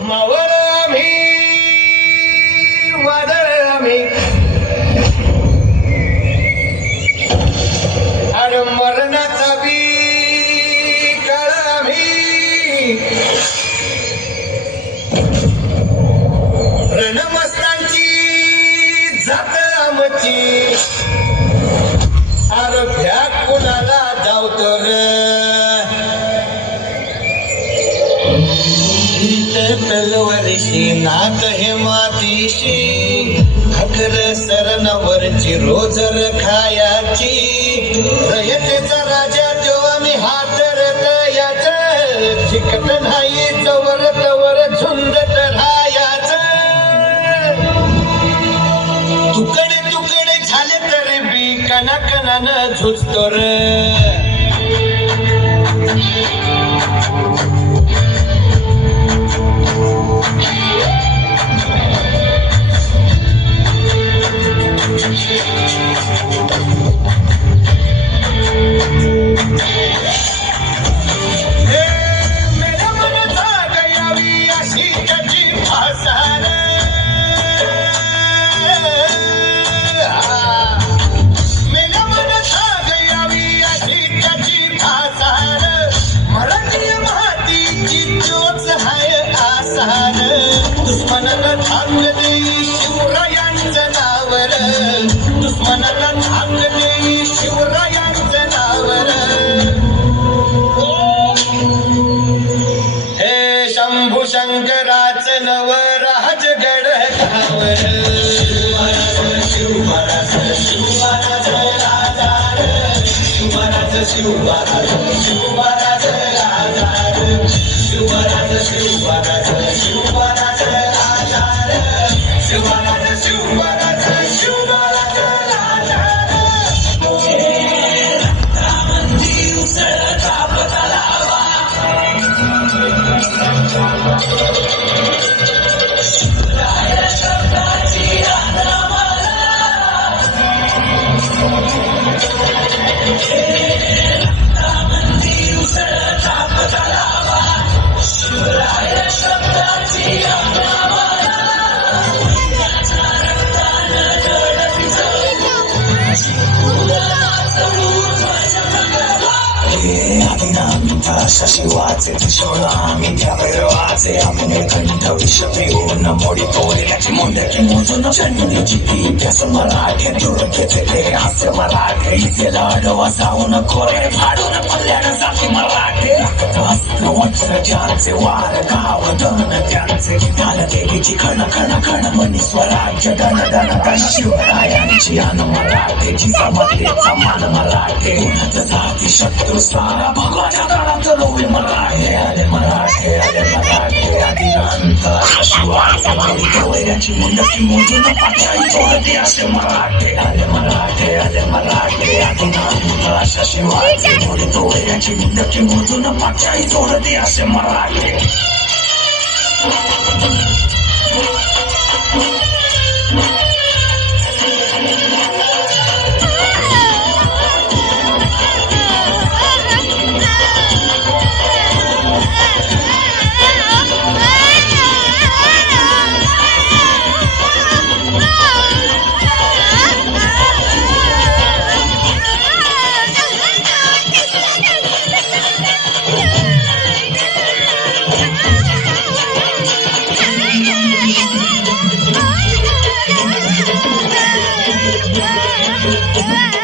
मावळ आम्ही वादळ आम्ही अरे मरणाचा बी काळ आम्ही रणमस्तांची जात आमची अरे भ्या कुणाला धावतो तलवारीशी नाक हे मातीशी हकर सरणावरची रोजर खायाची रयतेचा राजा तो आम्ही हातरत याच चिकट नाही जवर तवर झुंजत राहायाच तुकडे तुकडे झाले तरी बी कणाकणानं झुजतो दुश्मनाला थांब देई शिवरायांचं नावर दुश्मनाला थांब देई शिवरायांचं नावर हे शंभू शंकराचं नव राजगड गावर शिवराज शिवराज राजा शिवराज शिवराज शिवराज राजा शिवराज शिवराज शिवराज शिवराज शिवराज शिवराज राजा रक्तामंदी उसळता पतलावा शिवराय शब्दाची आनमाला रक्तामंदी उसळता पतलावा शिवराय शब्दाची आनमाला शिवाचे त्रिशूळ आम्ही त्या भैरवाचे आपण कंठ विष पिऊन मोडी पोळ्याची मुंडकी मोजून जन्मलीची ती प्यास मराठे दुर्गेचे ते हास्य मराठे इथे लाडवा जाऊन खोरे फाडून पल्ल्यानं जाती मराठे अस्त्र वज्र ज्यांचे वार गाव दन त्यांचे ढाल देवीची खण खण खण मनी स्वराज्य दन दन दन शिवरायांची अन मराठे जिजामातेचा मान मराठे उन्हात जाती शत्रू सारा भगवाच्या दारात लोवी मराठे आले मराठे आले मराठे आदिनांत शिवाचा वैऱ्याची मुंडकी मोजून पाठाई तोडते असे मराठे आले मराठे आले मराठे आदिनांत अशा शिवाचे तोडतो वैऱ्याची मुंडकी मोजून पाठाई तोडते असे मराठे Yeah.